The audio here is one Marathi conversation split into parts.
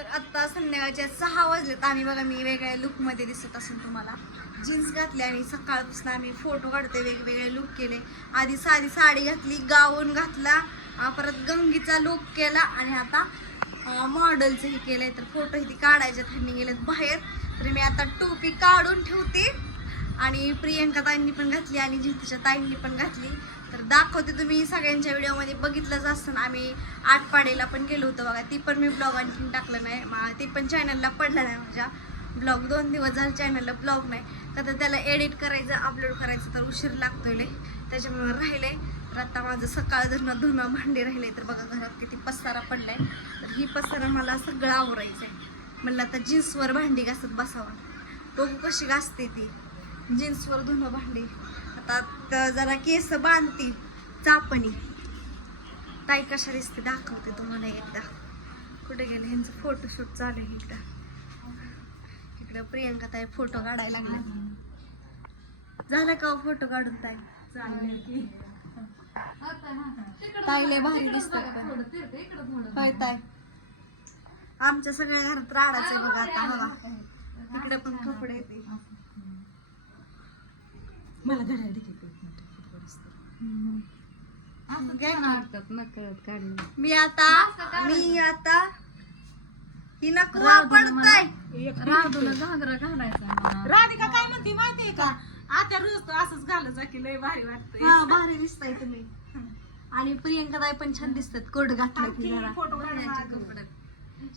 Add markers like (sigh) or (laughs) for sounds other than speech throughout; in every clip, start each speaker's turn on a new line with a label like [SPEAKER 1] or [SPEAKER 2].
[SPEAKER 1] तर आत्ता संध्याकाळच्या सहा वाजलेत. आम्ही बघा मी वेगळ्या लुकमध्ये दिसत असेल तुम्हाला. जीन्स घातली आणि सकाळपासून आम्ही फोटो काढतोय वेगवेगळे लुक केले. आधी साधी साडी घातली गाऊन घातला परत गंगीचा लुक केला आणि आता मॉडेलचं हे केलंय. तर फोटो इथे काढायचे त्यांनी गेलेत बाहेर. तर मी आता टोपी काढून ठेवते. आणि प्रियंका ताईंनी पण घातली आणि जितीच्या ताईंनी पण घातली. तर दाखवते तुम्ही सगळ्यांच्या व्हिडिओमध्ये बघितलंच असतं ना आम्ही आठपाडेला पण गेलो होतो बघा. ती पण मी ब्लॉग आणखीन टाकलं नाही. ते पण चॅनलला पडलं नाही माझ्या. ब्लॉग दोन दिवस झाले चॅनलला ब्लॉग नाही. तर आता त्याला एडिट करायचं अपलोड करायचं तर उशीर लागतोय त्याच्यामुळे राहिले. तर आता माझं सकाळ धरणं धुणं भांडी राहिले. तर बघा घरात किती पसारा पडलाय. तर ही पसारा मला सगळं आवरायचं आहे म्हणलं आता जीन्सवर भांडी घासत बसावं. बघू कशी घासते ती. जीन्सवर धुणं भांडी. आता जरा केस बांधते. चापणी. ताई कशा दिसते दाखवते तुम्हाला एकदा. कुठे गेले? ह्यांचं फोटोशूट चालू आहे एकदा इकडं प्रियंका ताई फोटो काढायला लागला झालं का हो फोटो काढून ताई? ताई ताईले भारी दिसत होय ताई. आमच्या सगळ्या घरात राडाच आहे बघा आता हवा. इकडे पण कपडे येते
[SPEAKER 2] मला घड्याळ
[SPEAKER 1] मी आता मी आता ही नकवा पडताय
[SPEAKER 2] राधिका काय म्हणते माहितीये का? आता रोज असंच घालायचं की लय भारी वाटतंय.
[SPEAKER 1] हा भारी दिसताय तुम्ही. आणि प्रियंका ताई पण छान दिसतात कोट घातलं की जरा.
[SPEAKER 2] फोटो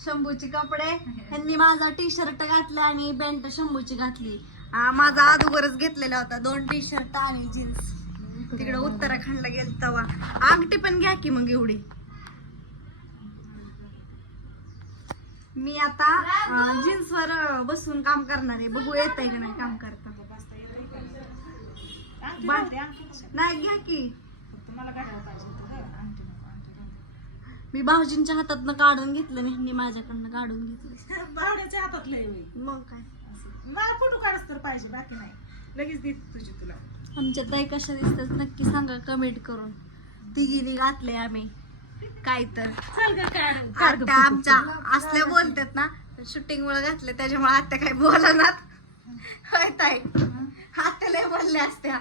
[SPEAKER 1] शंभूची कपडे. (laughs) ह्यांनी माझा टी शर्ट घातला आणि पॅन्ट शंभूची घातली. माझा अगोदरच घेतलेला होता. दोन टी शर्ट आणि जीन्स तिकडे उत्तराखंडला गेल तवा. अंगठी पण घ्या की मग एवढी. मी आता जीन्स वर अं, बसून काम करणार आहे. बघू येत आहे का नाही काम करता? नाही घ्या की
[SPEAKER 2] फक्त मला घड्याळ पाहिजे होतं गं, अंगठी नको, अंगठी नको.
[SPEAKER 1] मी भाऊजींच्या हातातनं काढून घेतलं आणि ह्यांनी माझ्याकडनं काढून घेतलं. (laughs)
[SPEAKER 2] भावड्याच्या हातात लय
[SPEAKER 1] मग काय?
[SPEAKER 2] मला फोटो काढच तर पाहिजे बाकी नाही. लगेच देत तुझी तुला.
[SPEAKER 1] आमच्या ताई कशा दिसतात नक्की सांगा कमेंट करून. तिघीने घातले आम्ही. काय तर.
[SPEAKER 2] चल ग काढ काढ ग
[SPEAKER 1] आत्या
[SPEAKER 2] फोटो.
[SPEAKER 1] आमच्या असल्या बोलतात ना शूटिंग मुळे घातले त्याच्यामुळे आत्या काही बोलणार होय ताई? आत्या लय बोलल्या असत्या.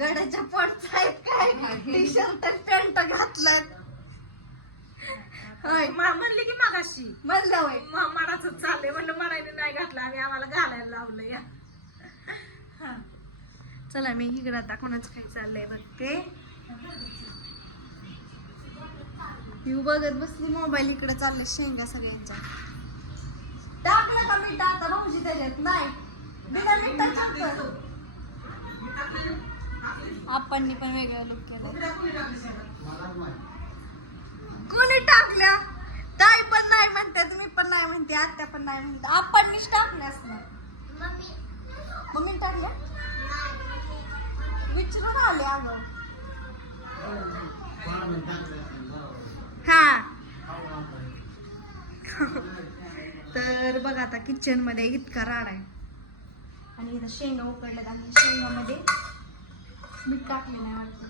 [SPEAKER 1] गड्याच्या पोटचा आहेत काय? टी शर्ट पॅन्ट घातलं होय.
[SPEAKER 2] मा- म्हणली की मागाशी.
[SPEAKER 1] म्हणलं होय.
[SPEAKER 2] म- मनाचं चाललंय. म्हणलं मनाने नाही घातलं. आणि आम्हाला घालायला लावलं या.
[SPEAKER 1] चला मी इकडं आता कोणाच काय चाललंय बघते. यू बघत बसली मोबाईल इकडे चाललं शेंगा सगळ्यांचा टाकलं का मीठ आता? भाऊजी त्याच्यात? नाही. बिना मिठाचं पण वेगळं लुक केलं कोणी टाकल्या? ताई पण नाही म्हणते मी पण नाही म्हणते आत्या पण नाही म्हणते. आपण टाकल्या असणार. मम्मी. टाकल्या? विचारून आले अगं. हा. तर बघ आता किचनमध्ये इतका राड आहे. आणि इथं शेंगा उकडल्यात आणि शेंगामध्ये मीठ टाकले नाही वाटतं.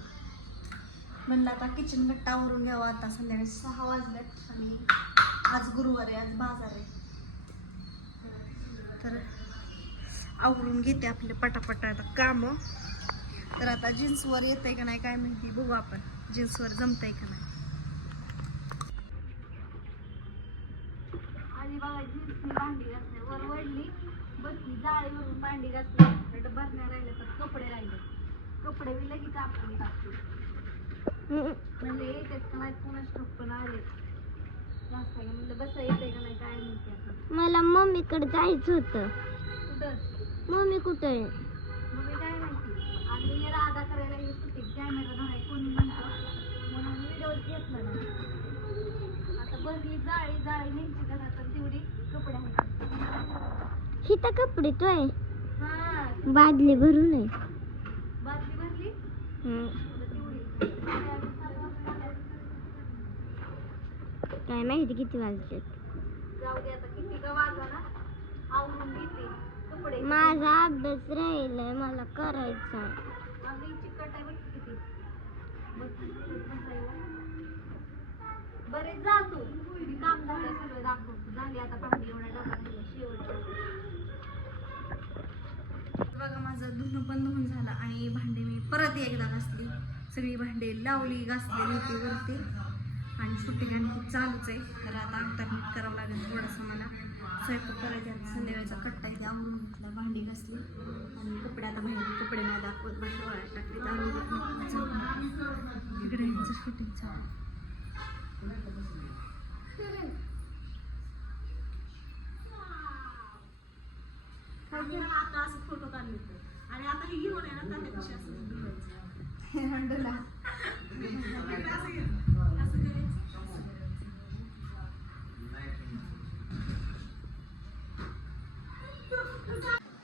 [SPEAKER 1] म्हणलं आता किचन गट्टा आवरून घ्यावा आता संध्याकाळी सहा वाजल्यात आणि आज गुरुवार आहे आज बाजार आहे. तर आवरून घेते आपले पटापट आता कामं. तर आता जीन्सवर येतंय का नाही काय माहिती बघू आपण जीन्सवर जमतंय का नाही. आणि बघा जीन्सनी भांडी घातली वर वडली बसली जाळीवरून भांडी घातली भरण्या राहिले तर कपडे राहिले. कपडे बी लगेच आपण टाकतो. म्हणजे येतात का नाही पण आले. म्हणलं बस का नाही काय आता.
[SPEAKER 3] मला मम्मीकडे जायचं होतं.
[SPEAKER 1] कुठं?
[SPEAKER 3] मम्मी कुठे आहे?
[SPEAKER 1] मग मी काय माहिती? आणि हे करायला येत होते कॅमेरा नाही कोणी म्हणतो म्हणून व्हिडिओ घेतला नाही. आता बसली जाळी जाळी न्यायची का तर तेवढी कपडे आहेत.
[SPEAKER 3] हिता कपडे तो आहे
[SPEAKER 1] हा.
[SPEAKER 3] बादली भरून आहे.
[SPEAKER 1] बादली भरली?
[SPEAKER 3] हम्म. काय माहिती किती वाजले माझा अभ्यास राहिलाय मला करायचा आहे.
[SPEAKER 1] बघा माझं धुणं पण धुवून झालं आणि भांडे मी परत एकदा घासते. लावली घासलेली होती वरती. आणि सुट्टी आणखी चालूच आहे. तर आता अंतर नीट करावं लागेल थोडंसं मला. स्वयंपाक करायचा आहे. संध्याकाळचा कट्टा इथे आवडून घेतला भांडी घासली. आणि कपडे आता बाहेर कपडे नाही दाखवत बाहेर वळायला टाकली तर आम्ही तिकडे शूटिंग चालू
[SPEAKER 2] आता असं फोटो काढले आणि आता ही घेऊन आहे ना तात्यापाशी असं धुवायचं.
[SPEAKER 1] हंडला
[SPEAKER 2] इकडे असं घे.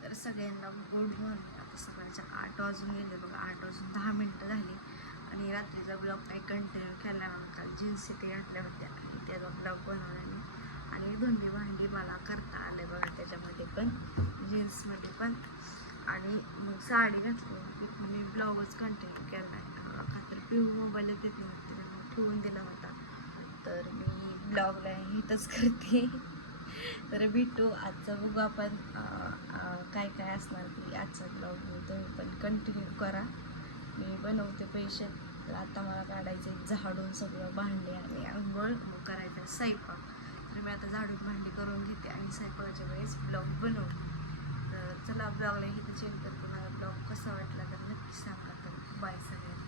[SPEAKER 2] असं करायचं.
[SPEAKER 1] तर सगळ्यांना आता सकाळच्या आठ वाजून गेले बघा आठ वाजून दहा मिनटं झाली. आणि रात्रीचा ब्लॉग काही कंटिन्यू केला नव्हता काल जीन्स सिटी घातल्या होत्या आणि त्याचा ब्लॉग बनवला मी आणि धुंदी भांडी मला करता आले बघा त्याच्यामध्ये पण जीन्समध्ये पण. आणि मग साडी घातली. तिथून मी ब्लॉगच कंटिन्यू केला आहे का तर पिऊ मोबाईल येत नव्हते. ठेवून दिला होता. तर मी ब्लॉगला इथंच करते. तर भेटू आजचा बघू आपण काय काय असणार की आजचा ब्लॉग तुम्ही पण कंटिन्यू करा. मी बनवते पैसे. तर आता मला काढायचे झाडून सगळं भांडे आणि आंघोळ करायचं स्वयंपाक. तर मी आता झाडून भांडी करून घेते आणि स्वयंपाकाच्या वेळेस ब्लॉग बनवते. तर चला ब्लॉगला इथं चेंज करते. मला ब्लॉग कसा वाटला तर नक्की सांगा. तर बाय सगळ्यांना.